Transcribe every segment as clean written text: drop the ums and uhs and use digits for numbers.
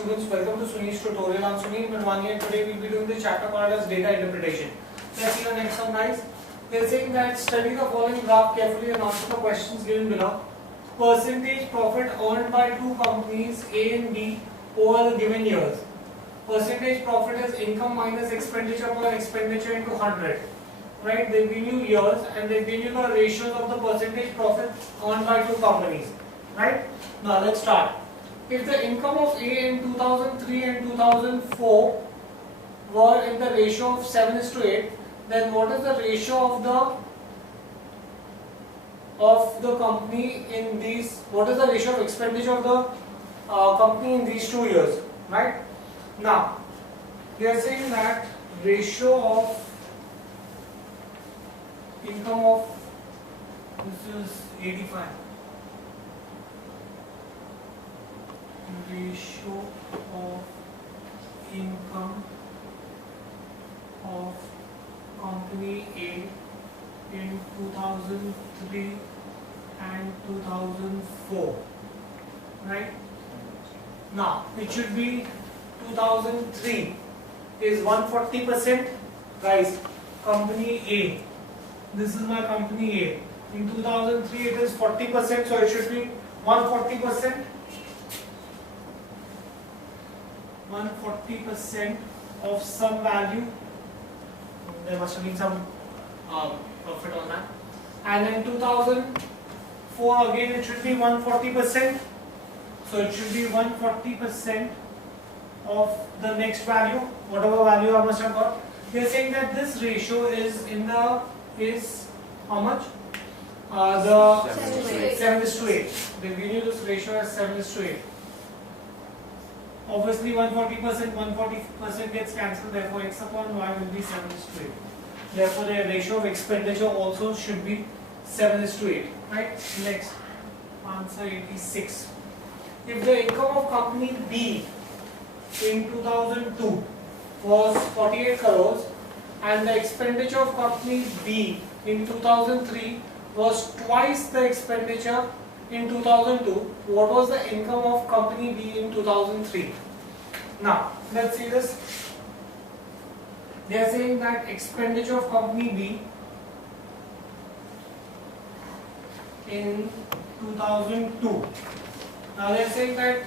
students, welcome to Sunil's tutorial. I'm Sunil Manwani and today we'll be doing the chapter called as data interpretation. Let's see the next one, guys. They're saying that study the following graph carefully and answer the questions given below. Percentage profit earned by two companies A and B over the given years. Percentage profit is income minus expenditure per expenditure into 100. Right? They've given you years and they've given you the ratios of the percentage profit earned by two companies. Right? Now let's start. If the income of A in 2003 and 2004 were in the ratio of 7:8, then what is the ratio of the company in these? What is the ratio of expenditure of the company in these 2 years? Right? Now they are saying that ratio of income of, this is 85. Ratio of income of company A in 2003 and 2004, right? Now it should be 2003 is 140%, guys. Company A, this is my company A. In 2003 it is 40%, so it should be 140%. 140% of some value. There must have been some profit on that. And in 2004 again it should be 140%. So it should be 140% of the next value, whatever value I must have got. They are saying that this ratio is how much? The 7:8. They give you this ratio as 7:8. Obviously 140% gets cancelled, therefore x upon y will be 7:8. Therefore the ratio of expenditure also should be 7:8. Right? Next, answer 86. If the income of company B in 2002 was 48 crores and the expenditure of company B in 2003 was twice the expenditure in 2002, what was the income of company B in 2003? Now, let's see this. They are saying that expenditure of company B in 2002. Now, they are saying that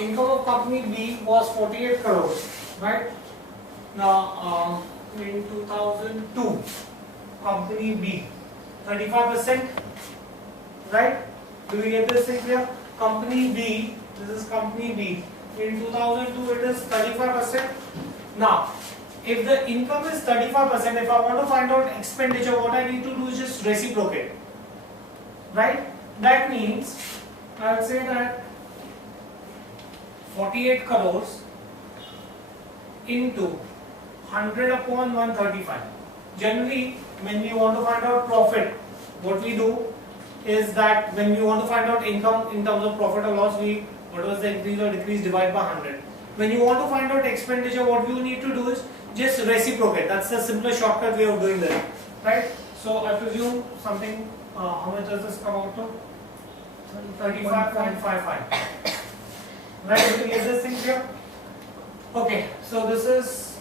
income of company B was 48 crores, right? Now, in 2002, company B, 35%. Right? Do we get this thing here? Company B, this is company B. In 2002 it is 35%. Now, if the income is 35%, if I want to find out expenditure, what I need to do is just reciprocate. Right? That means, I will say that 48 crores into 100 upon 135. Generally, when we want to find out profit, what we do is that when we want to find out income in terms of profit or loss, what was the increase or decrease, divide by 100. When you want to find out expenditure, what you need to do is just reciprocate. That's the simplest shortcut way of doing that, right? So I presume something, how much does this come out to? 35.55. Right, you get this thing here? Okay, so this is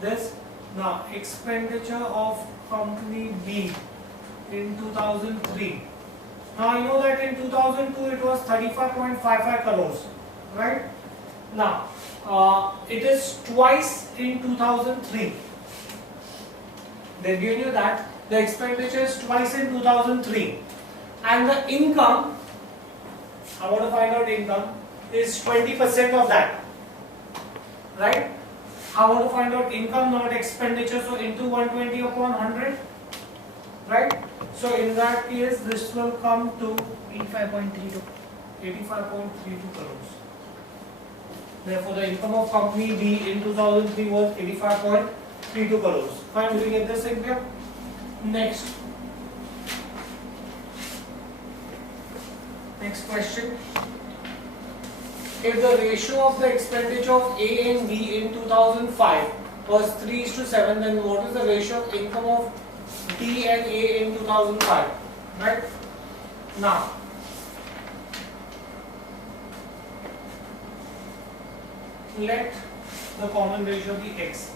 this. Now expenditure of company B in 2003. Now I know that in 2002 it was 35.55 crores, right? Now it is twice in 2003. They give you that the expenditure is twice in 2003, and the income, I want to find out income, is 20% of that, right? I want to find out income, not expenditure, so into 120 upon 100. Right? So in that case, this will come to 85.32 crores. Therefore, the income of company B in 2003 was 85.32 crores. Fine, will we get this in here? Next question. If the ratio of the expenditure of A and B in 2005 was 3:7, then what is the ratio of income of D and A in 2005? Right? Now, let the common ratio be x.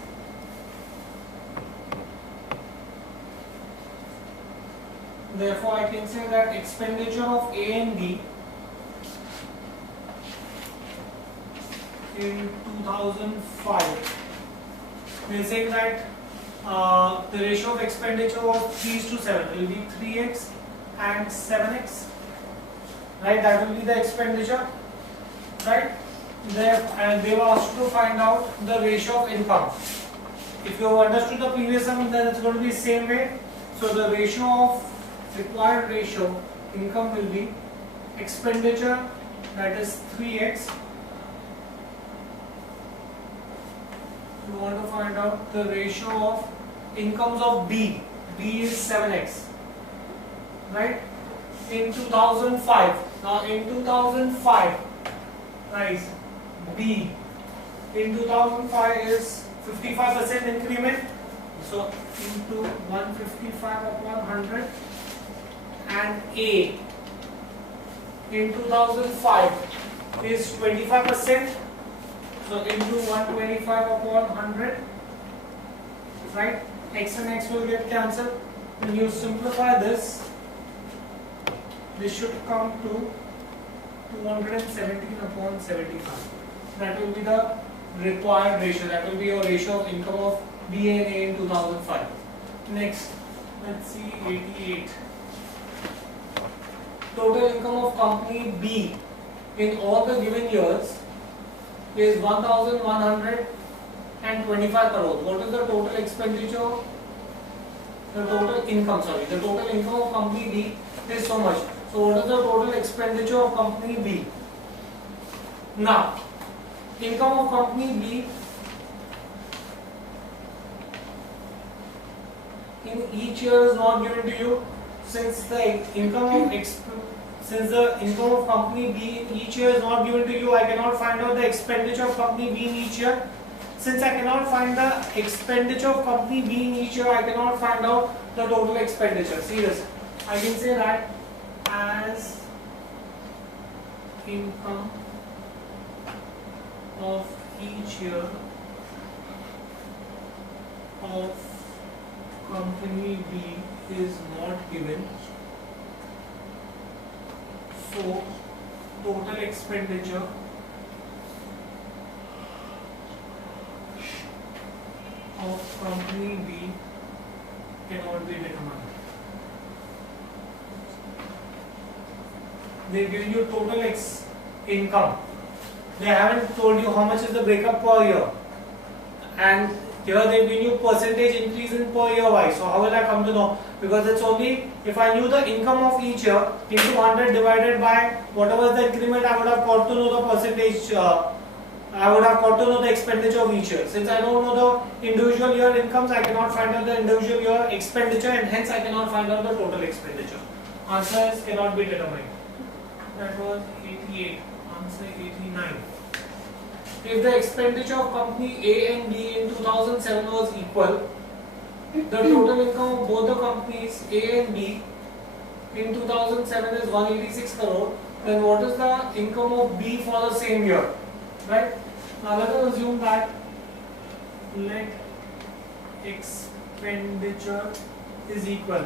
Therefore, I can say that expenditure of A and B in 2005, we are saying that the ratio of expenditure was 3:7. It will be 3x and 7x. Right, that will be the expenditure. Right, and they were asked to find out the ratio of income. If you have understood the previous one, then it's going to be same way. So the ratio of required ratio income will be expenditure, that is 3x. We want to find out the ratio of incomes of B. B is 7x. Right? In 2005. Now in 2005, guys, B in 2005 is 55% increment. So into 155 upon 100, and A in 2005 is 25%. So into 125 upon 100, right? X and X will get cancelled. When you simplify this, this should come to 217 upon 75. That will be the required ratio. That will be your ratio of income of B and A in 2005. Next, let's see 88. Total income of company B in all the given years is 1,125 crores. What is the total expenditure? The total income, the total income of company B is so much. So what is the total expenditure of company B? Now, income of company B in each year is not given to you. Since the income of company B in each year is not given to you, I cannot find out the expenditure of company B in each year. Since I cannot find the expenditure of company B in each year, I cannot find out the total expenditure. See this. I can say that as income of each year of company B is not given, so total expenditure of company B cannot be determined. They give you total income. They haven't told you how much is the breakup per year, and here they give you percentage increase in per year wise. So how will I come to know? Because it's only if I knew the income of each year into 100 divided by whatever is the increment, I would have got to know the percentage. I would have got to know the expenditure of each year. Since I don't know the individual year incomes, I cannot find out the individual year expenditure, and hence I cannot find out the total expenditure. Answer is cannot be determined. That was 88. Answer 89. If the expenditure of company A and B in 2007 was equal, the total income of both the companies A and B in 2007 is 186 crore, then what is the income of B for the same year? Right? Now let us assume that let expenditure is equal.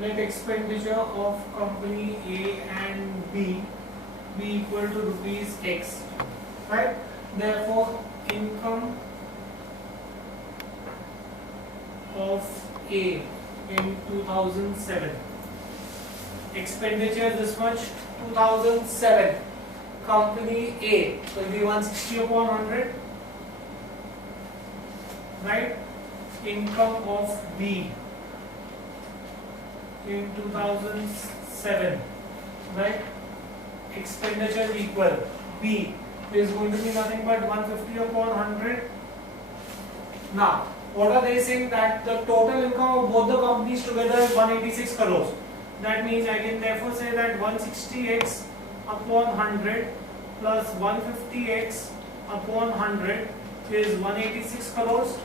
Let expenditure of company A and B be equal to rupees X. Right? Therefore, income of A in 2007. Expenditure this much, 2007. Company A will be 160 upon 100. Right? Income of B in 2007. Right? Expenditure is equal. B is going to be nothing but 150 upon 100. Now, what are they saying? That the total income of both the companies together is 186 crores. That means I can therefore say that 160x upon 100 plus 150x upon 100 is 186 crores.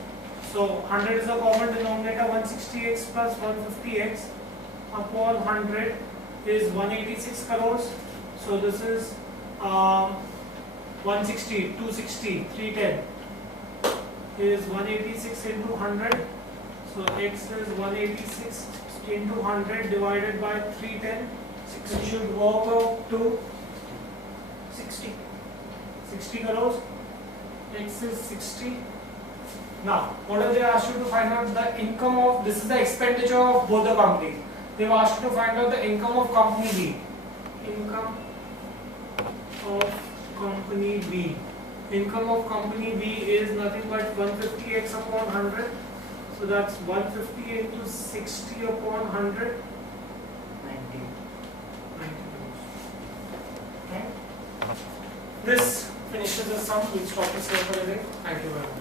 So 100 is a common denominator. 160x plus 150x upon 100 is 186 crores. So this is 160, 260, 310 is 186 into 100. So x is 186 into 100 divided by 310. It should work out to 60 crores. X is 60. Now, what have they asked you to find out? The income of, this is the expenditure of both the companies. They've asked you to find out the income of company B. Income of company B. Income of company B is nothing but 150x upon 100. So that's 150 into 60 upon 100. 90 crores. Okay. This finishes the sum. We'll stop this here for today. Thank you very much.